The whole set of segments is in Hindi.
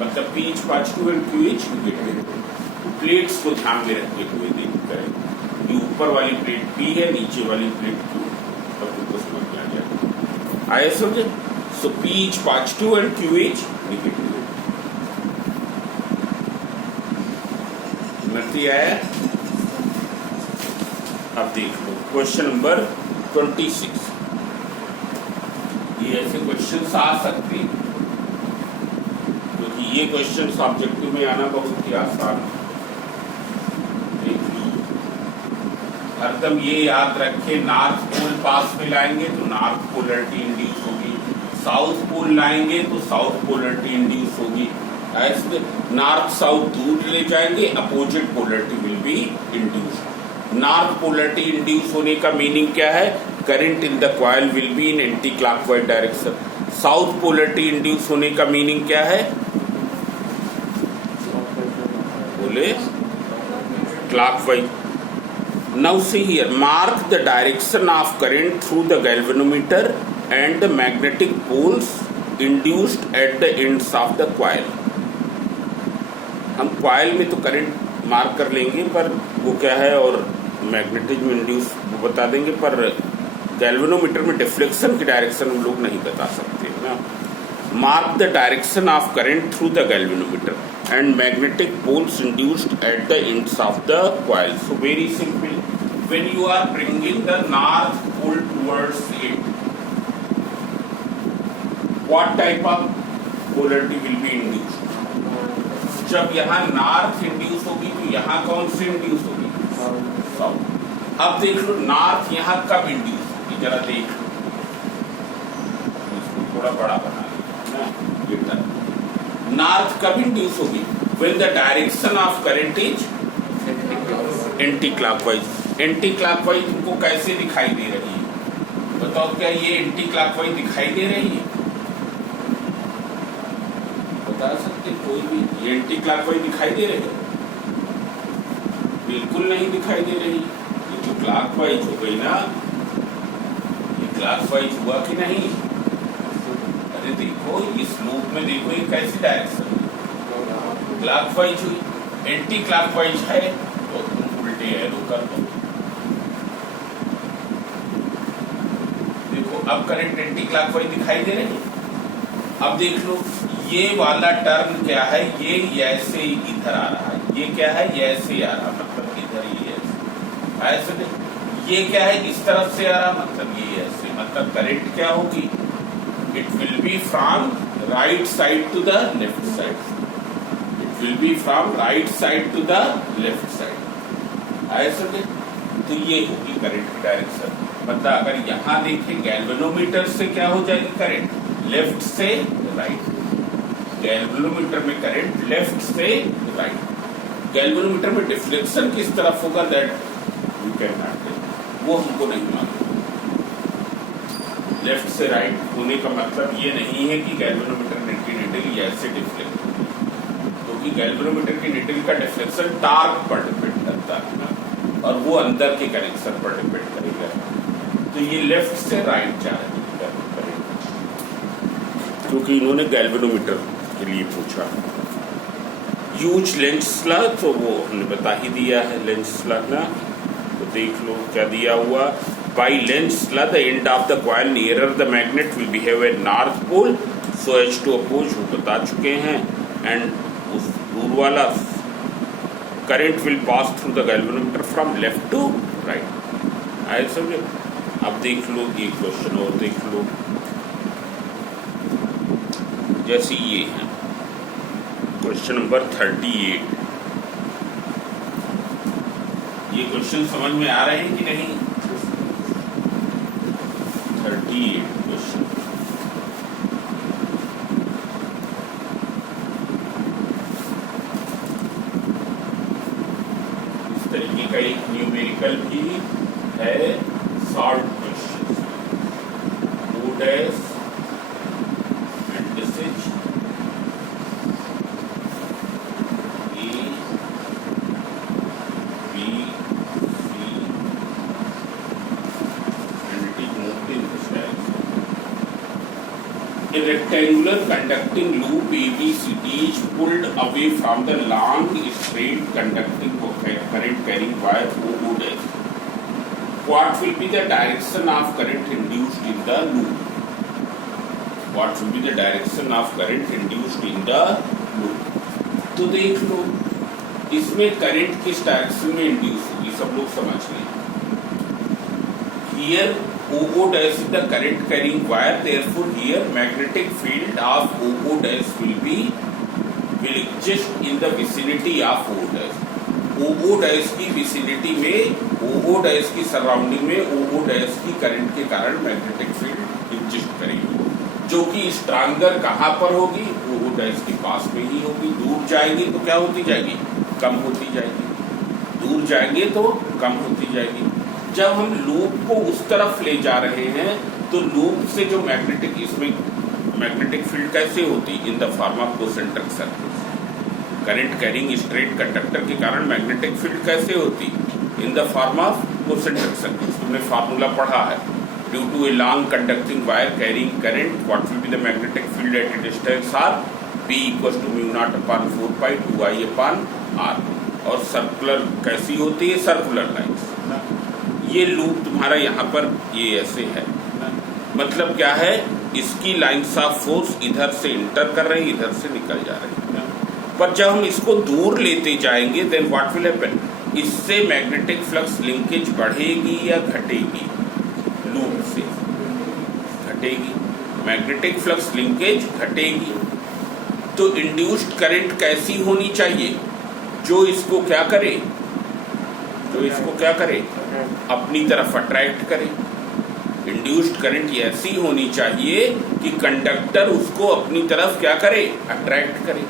मतलब P H positive and QH negative. Plates को ध्यान में रखते हुए देख करें, ये ऊपर वाली प्लेट पी है, नीचे वाली प्लेट क्यू, तब तुमको समझ में आ जाएगा। आया समझे? सो पीच पॉजिटिव एंड क्यूएच नेगेटिव। नती आया? अब देख लो क्वेश्चन नंबर 26। ये ऐसे क्वेश्चन आ सकते हैं क्योंकि ये क्वेश्चन ऑब्जेक्टिव में आना बहुत ही आसान है। हरदम ये याद रखे, नॉर्थ पोल पास में लाएंगे तो नॉर्थ पोलरिटी इंड्यूस होगी, साउथ पोल लाएंगे तो साउथ पोलरिटी इंड्यूस होगी। ऐसे नॉर्थ साउथ दूर ले जाएंगे, opposite polarity will be induce. North polarity induce होने का मीनिंग क्या है? Current in the coil will be in anti clockwise direction. South polarity induce होने का मीनिंग क्या है? बोले clockwise. Now see here, mark the direction of current through the galvanometer and the magnetic poles induced at the ends of the coil. हम कॉइल में तो करंट मार्क कर लेंगे, पर वो क्या है, और मैग्नेटिज्म इंड्यूस वो बता देंगे, पर गैल्वेनोमीटर में डिफ्लेक्शन की डायरेक्शन हम लोग नहीं बता सकते ना। Mark the direction of current through the galvanometer and magnetic poles induced at the ends of the coil. So very simple, when you are bringing the north pole towards it, what type of polarity will be induced? जब यहाँ north induce होगी तो यहाँ कौन सी induce होगी? South। अब देख लो north यहाँ कब induce होगी, जरा देख लो, इसको थोड़ा बड़ा बना लो। नॉर्थ कब इंड्यूस होगी? When the direction of current is anti clockwise. Anti clockwise तुमको कैसे दिखाई दे रही है? बताओ, क्या ये एंटी क्लॉकवाइज दिखाई दे रही है? बता सकते कोई भी? ये एंटी क्लॉकवाइज दिखाई दे रही है? बिल्कुल नहीं दिखाई दे रही। ये जो क्लॉकवाइज हो गई ना, ये क्लॉकवाइज हुआ कि नहीं? देखो इस लूप में, देखो ये कैसी डायरेक्शन है, क्लॉकवाइज हुई। एंटी क्लॉकवाइज है तो तुम उल्टे एरो कर दो। देखो अब करंट एंटी क्लॉकवाइज दिखाई दे रही है। अब देख लो ये वाला टर्न क्या है, ये ऐसे इधर आ रहा है, ये क्या है, ये ऐसे आ रहा, मतलब इधर ये ऐसे। ये क्या है, इस तरफ से आ रहा, मतलब ये ऐसे, मतलब करंट क्या होगी? It will be from right side to the left side. It will be from right side to the left side. आया समझे? तो ये होगी करंट की डायरेक्शन। मतलब अगर यहाँ देखें गैल्वेनोमीटर से क्या हो जाएगी करंट? लेफ्ट से राइट। गैल्वेनोमीटर में करंट लेफ्ट से राइट। गैल्वेनोमीटर में डिफ्लेक्शन किस तरफ होगा, that you can not tell, वो हमको नहीं मालूम। लेफ्ट से राइट होने का मतलब ये नहीं है कि गैल्वेनोमीटर की निडल ऐसे डिफ्लेक्ट होगी, क्योंकि गैल्वेनोमीटर की निडल का डिफ्लेक्शन टार्क पर डिपेंड करता है ना, और वो अंदर के कनेक्शन पर डिपेंड करेगा। तो ये लेफ्ट से राइट जा रही है, क्योंकि इन्होंने गैल्वेनोमीटर के लिए पूछा। यूज लेंस लॉ, तो वो हमने बता ही दिया है लेंस लॉ ना, तो देख लो क्या दिया हुआ। By Lenz law, the end of the coil nearer the magnet will behave at north pole so as to oppose, वो बता चुके हैं, and उस दूर वाला current will pass through the galvanometer from left to right। आए समझे? अब देख लो ये क्वेश्चन और देख लो, जैसे ये है क्वेश्चन नंबर 38। ये क्वेश्चन समझ में आ रहे हैं कि नहीं? 38 क्वेश्चन। इस तरीके का एक न्यूमेरिकल भी है, short question, O dash and this is A B C and it is moved in this direction। rectangular conducting loop ABCD is pulled away from the long straight conducting current carrying wire OO dash. What will be the direction of current induced in the loop? What will be the direction of current induced in the loop? तो देख लो इसमें करंट किस डायरेक्शन में इंड्यूस होगी, सब लोग समझ लें. Here OO dash is the current carrying wire, therefore here magnetic field of OO dash will exist in the vicinity of OO dash. OO dash की vicinity में, OO dash की सराउंडिंग में OO dash की करंट के कारण मैग्नेटिक फील्ड एग्जिस्ट करेगी, जो कि स्ट्रांगर कहाँ पर होगी, OO dash के पास में ही होगी. दूर जाएगी तो क्या होती जाएगी, कम होती जाएगी. दूर जाएंगे तो कम होती जाएगी. जब हम लूप को उस तरफ ले जा रहे हैं तो लूप से जो मैग्नेटिक, इसमें मैग्नेटिक फील्ड कैसे होती, in the form of concentric circuit. Current carrying straight conductor के कारण मैग्नेटिक फील्ड कैसे होती, in the form of concentric circuit. तुमने फार्मूला पढ़ा है. Due to a long conducting wire carrying current what will be the magnetic field at a distance R, P equals to mu naught upon 4 pi 2I upon R. और सर्कुलर कैसी होती है, सर्कुलर लाइंस. ये लूप तुम्हारा यहाँ पर ये ऐसे है, मतलब क्या है, इसकी लाइंस ऑफ फोर्स इधर से इंटर कर रहे हैं, इधर से निकल जा रहे हैं. पर जब हम इसको दूर लेते जाएंगे देन व्हाट विल हैपन, इससे मैग्नेटिक फ्लक्स लिंकेज बढ़ेगी या घटेगी, लूप से घटेगी. मैग्नेटिक फ्लक्स लिंकेज घटेगी. तो इंड्यूस्ड करंट कैसी होनी चाहिए, जो इसको क्या करे, जो इसको क्या करे, अपनी तरफ अट्रैक्ट करे. इंड्यूस्ड करंट ऐसी होनी चाहिए कि कंडक्टर उसको अपनी तरफ क्या करे, अट्रैक्ट करे.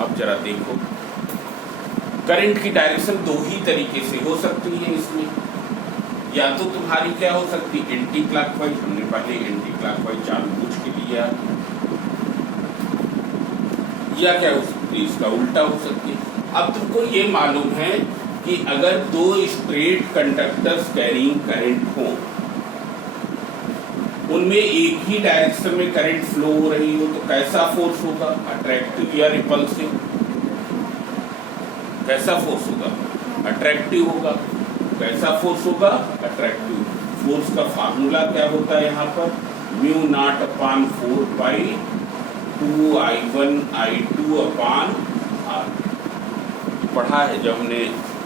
अब जरा देखो, करंट की डायरेक्शन दो ही तरीके से हो सकती है इसमें. या तो तुम्हारी क्या हो सकती है, एंटी क्लॉकवाइज. हमने पहले एंटी क्लॉकवाइज जानबूझ के लिया. या क्या हो सकती है, इसका उल्टा हो सकती है. अब तुमको ये मालूम है कि अगर दो स्ट्रेट कंडक्टर्स कैरिंग करंट हो, उनमें एक ही डायरेक्शन में करंट फ्लो हो रही हो, तो कैसा फोर्स होगा, अट्रैक्टिव या रिपल्सिव. कैसा फोर्स होगा, अट्रैक्टिव होगा. कैसा फोर्स होगा, अट्रैक्टिव. फोर्स का फार्मूला क्या होता है यहाँ पर, म्यू नॉट अपॉन 4 पाई 2I1I2 अपॉन R. पढ़ा है जब हमने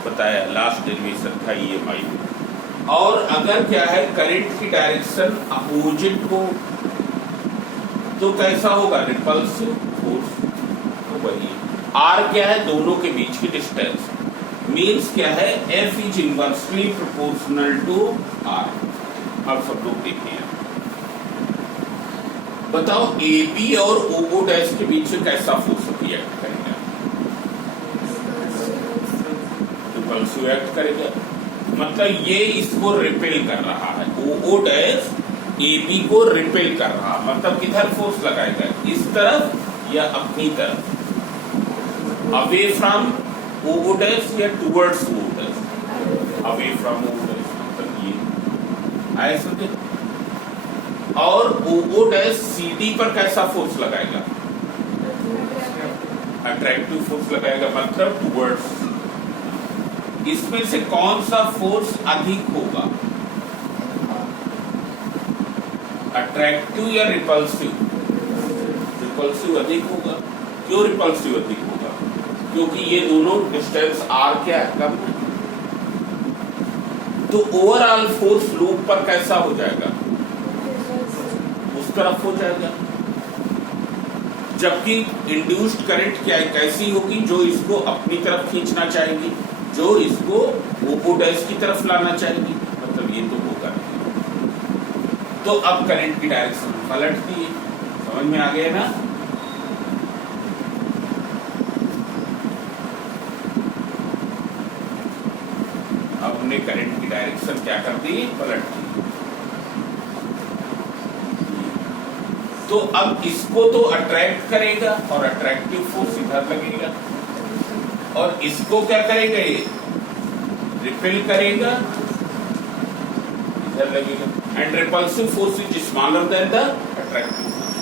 बताया, लास्ट डेरिवेशन था EMI. और अगर क्या है, करंट की डायरेक्शन अपोजिट हो तो कैसा होगा, रिपल्सिव फोर्स. तो वही R क्या है, दोनों के बीच की डिस्टेंस. मीन्स क्या है, F is inversely proportional to R. अब सब लोग देखिए, बताओ AB और OO डैश के बीच में कैसा फोर्स रिएक्ट करेगा, रिपल्सिव एक्ट करेगा. मतलब ये इसको रिपेल कर रहा है, OO डैश AB को रिपेल कर रहा, मतलब किधर फोर्स लगाएगा, इस तरफ या अपनी तरफ, अवे फ्रॉम OO डैश या towards OO dash, away from OO dash. मतलब ये आए समझे. और OO डैश CD पर कैसा फोर्स लगाएगा, अट्रैक्टिव फोर्स लगाएगा, मतलब टुवर्ड्स. इसमें से कौन सा फोर्स अधिक होगा, अट्रैक्टिव या रिपल्सिव. रिपल्सिव अधिक होगा. क्यों रिपल्सिव अधिक होगा, क्योंकि ये दोनों डिस्टेंस R क्या है, कम है. तो ओवरऑल फोर्स लूप पर कैसा हो जाएगा, उस तरफ हो जाएगा. जबकि इंड्यूस्ड करंट क्या कैसी होगी, जो इसको अपनी तरफ खींचना चाहेगी, जो इसको OO डैश की तरफ लाना चाहेगी. मतलब ये तो होगा नहीं. तो अब करंट की डायरेक्शन पलट दी है, समझ में आ गया ना. अब हमने करंट की डायरेक्शन क्या कर दी, पलट दी. तो अब इसको तो अट्रैक्ट करेगा और अट्रैक्टिव फोर्स इधर लगेगा, और इसको क्या करेगा, ये रिपेल करेगा, इधर लगेगा. And repulsive force is smaller than the attractive force.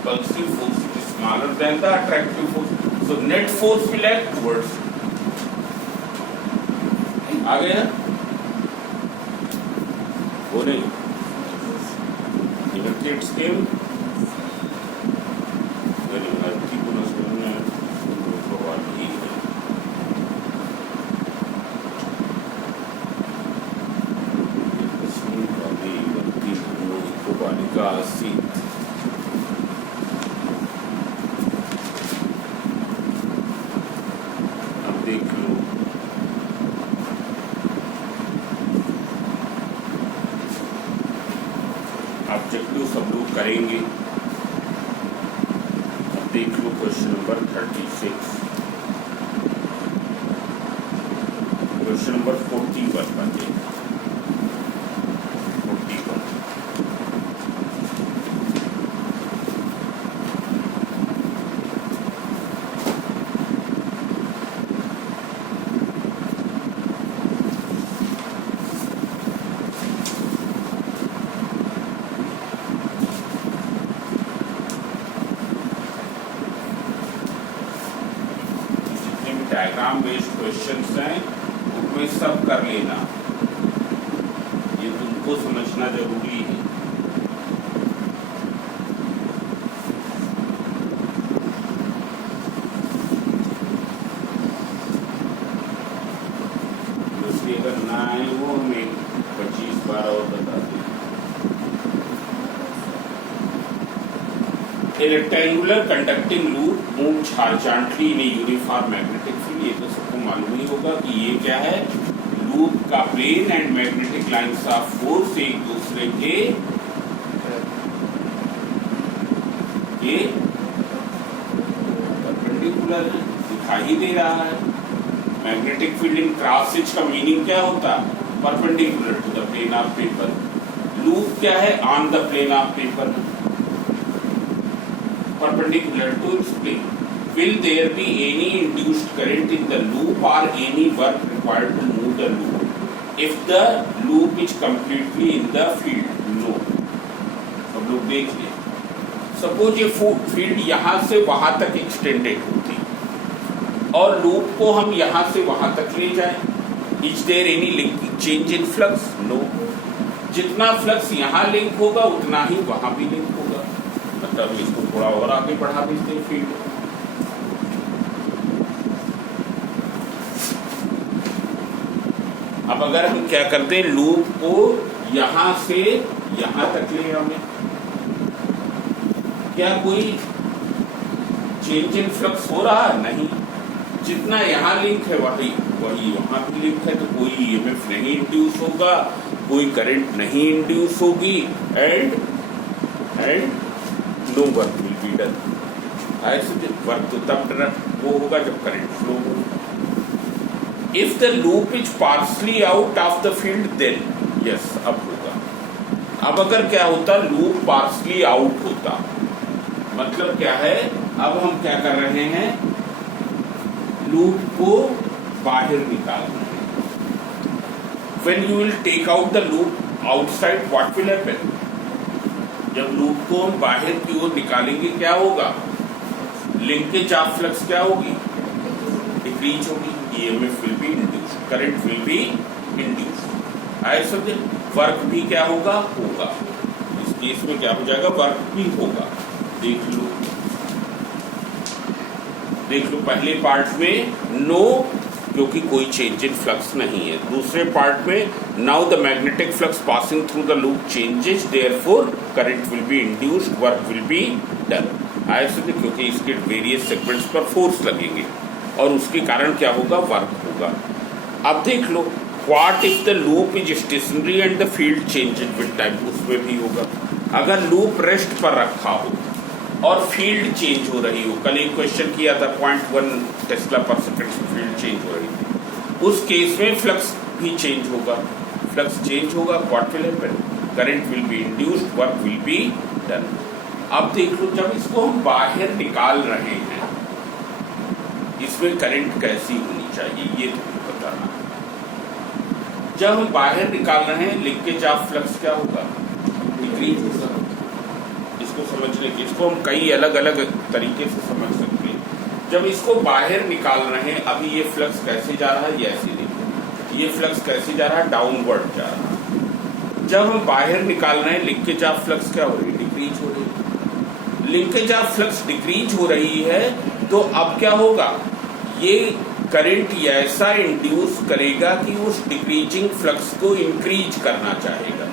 repulsive force is smaller than the attractive force. So net force will act towards. आ गया वो नहीं इलेक्ट्रिक स्केल अब देख लो ऑब्जेक्टिव सब लोग करेंगे। अब देख लो क्वेश्चन नंबर 36, क्वेश्चन नंबर 41 बचे 41। डायग्राम बेस्ड क्वेश्चंस हैं उनमें सब कर लेना, ये तुमको समझना जरूरी है। इसलिए अगर ना आए वो हमें 25 बार और बता दें। A rectangular conducting loop moves horizontally in a uniform magnetic field। ये तो सबको मालूम ही होगा कि ये क्या है, लूप का plane and magnetic lines of force एक दूसरे के परपेंडिकुलर दिखाई दे रहा है। Magnetic field in cross edge का मीनिंग क्या होता है, perpendicular to the plane of paper. Loop क्या है, on the plane of paper, perpendicular to its plane। Will there be any induced current in the loop or any work required to move the loop if the loop is completely in the field? No। अब लोग देख लें, सपोज ये फील्ड यहां से वहां तक एक्सटेंडेड होती और लूप को हम यहां से वहां तक ले जाएं, is there any linking change in flux? No. जितना फ्लक्स यहां लिंक होगा उतना ही वहां भी लिंक होगा। मतलब इसको थोड़ा और आगे बढ़ा देते हैं फील्ड। अब अगर हम क्या करते हैं, लूप को यहां से यहां तक ले आए, क्या कोई चेंज इन फ्लक्स हो रहा है? नहीं। जितना यहां लिंक है वही वहां भी लिंक है, तो कोई ईएमएफ नहीं इंड्यूस होगा, कोई करंट नहीं इंड्यूस होगी and no work will be done. ऐसे वर्क तो तब वो होगा जब करंट फ्लो होगा। If the loop is partially out of the field then yes, अब होगा। अब अगर क्या होता, लूप पार्शली आउट होता, मतलब क्या है, अब हम क्या कर रहे हैं, लूप को बाहर निकाल रहे हैं। When you will take out the loop outside, what will happen? जब लूप को हम बाहर की ओर निकालेंगे क्या होगा, लिंकेज ऑफ फ्लक्स क्या होगी, डिक्रीज होगी, EMF will be induced, current will be induced. ऐसे वर्क भी क्या होगा, इस केस में क्या हो जाएगा, वर्क भी होगा। देख लो पहले पार्ट में नो, क्योंकि कोई चेंज इन फ्लक्स नहीं है। दूसरे पार्ट में now the magnetic flux passing through the loop changes, therefore current will be induced, work will be done. ऐसे क्योंकि इसके वेरियस सेगमेंट्स पर फोर्स लगेंगे और उसके कारण क्या होगा, वर्क होगा। अब देख लो, what if the loop is stationary and the field changes with time, उसमें भी होगा। अगर लूप रेस्ट पर रखा हो और फील्ड चेंज हो रही हो, कल एक क्वेश्चन किया था 0.1 टेस्ला पर सेकंड से फील्ड चेंज हो रही थी, उस केस में फ्लक्स भी चेंज होगा। फ्लक्स चेंज होगा, what will happen, current will be induced, work will be done. अब देख लो, जब इसको हम बाहर निकाल रहे हैं, इसमें करंट कैसी होनी चाहिए ये तुम्हें बताना है। जब हम बाहर निकाल रहे हैं, लिंकेज ऑफ फ्लक्स क्या होगा, डिक्रीज होगा। इसको समझने की, इसको हम कई अलग अलग तरीके से समझ सकते हैं। जब इसको बाहर निकाल रहे हैं, अभी ये फ्लक्स कैसे जा रहा है, ये ऐसे देखो, ये फ्लक्स कैसे जा रहा है, डाउनवर्ड जा रहा है। जब हम बाहर निकाल रहे हैं, लिंकेज ऑफ फ्लक्स क्या हो रही है, डिक्रीज हो रही है। लिंकेज ऑफ फ्लक्स डिक्रीज हो रही है, तो अब क्या होगा, ये करंट ऐसा इंड्यूस करेगा कि उस डिक्रीजिंग फ्लक्स को इंक्रीज करना चाहेगा।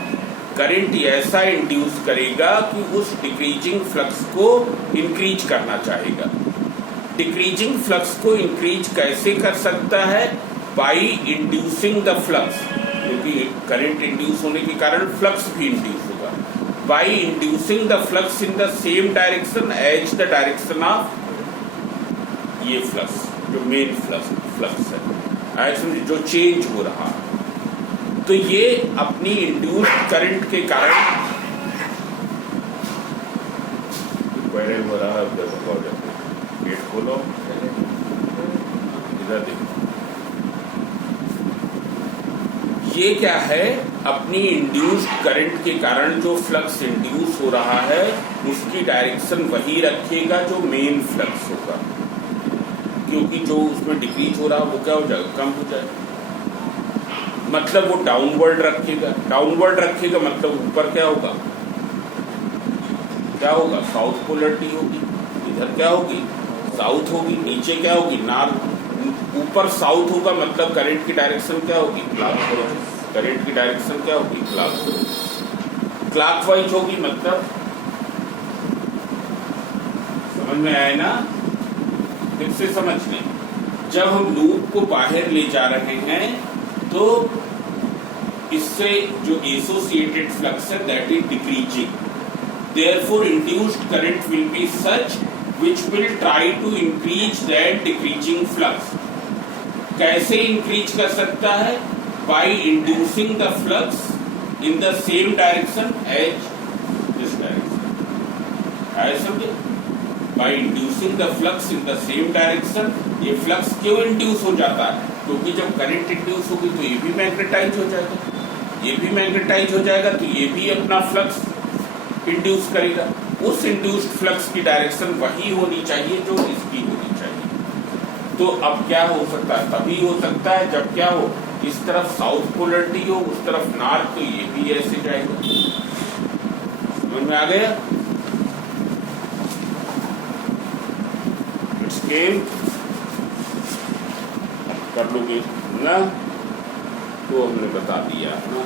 करंट ऐसा इंड्यूस करेगा कि उस डिक्रीजिंग फ्लक्स को इंक्रीज करना चाहेगा। डिक्रीजिंग फ्लक्स को इंक्रीज कैसे कर सकता है, बाई इंड्यूसिंग द फ्लक्स, क्योंकि करंट इंड्यूस होने के कारण फ्लक्स भी इंड्यूस होगा। By inducing the flux in the same direction as the direction of ये फ्लक्स, जो मेन फ्लक्स है, ऐसे जो चेंज हो रहा है। तो ये अपनी इंड्यूस्ड करंट के कारण वायरल हो रहा है। गेट खोलो, इधर देखो, ये क्या है, अपनी इंड्यूस्ड करंट के कारण जो फ्लक्स इंड्यूस हो रहा है उसकी डायरेक्शन वही रखेगा जो मेन फ्लक्स होगा, क्योंकि जो उसमें डिक्रीज हो रहा है वो क्या हो जाएगा, कम हो जाएगा। मतलब वो डाउनवर्ड रखेगा। डाउनवर्ड रखेगा मतलब ऊपर क्या होगा, क्या होगा, साउथ पोलरिटी होगी। इधर क्या होगी, साउथ होगी। नीचे क्या होगी, नॉर्थ। ऊपर साउथ होगा मतलब करंट की डायरेक्शन क्या होगी, क्लॉकवाइज। करंट की डायरेक्शन क्या होगी, क्लॉकवाइज। क्लॉकवाइज होगी मतलब, समझ में आया ना, फिर से समझ लें। जब हम लूप को बाहर ले जा रहे हैं तो इससे जो एसोसिएटेड फ्लक्स है that is decreasing, therefore induced current will be such which will try to increase that decreasing flux. कैसे इंक्रीज कर सकता है, by inducing the flux in the same direction as this direction. आया समझे, by inducing the flux in the same direction. ये फ्लक्स क्यों इंड्यूस हो जाता है, क्योंकि जब करंट इंड्यूस होगी तो ये भी मैग्नेटाइज हो जाएगा, ये भी मैग्नेटाइज हो जाएगा, तो ये भी अपना फ्लक्स इंड्यूस करेगा। उस इंड्यूस्ड फ्लक्स की डायरेक्शन वही होनी चाहिए जो इसकी होनी चाहिए। तो अब क्या हो सकता है, तभी हो सकता है जब क्या हो, इस तरफ साउथ पोलरिटी हो, उस तरफ नॉर्थ, तो ये भी ऐसे जाएगा। समझ में आ गया, इट्स गेम कर लोगे ना, तो हमने बता दिया ना।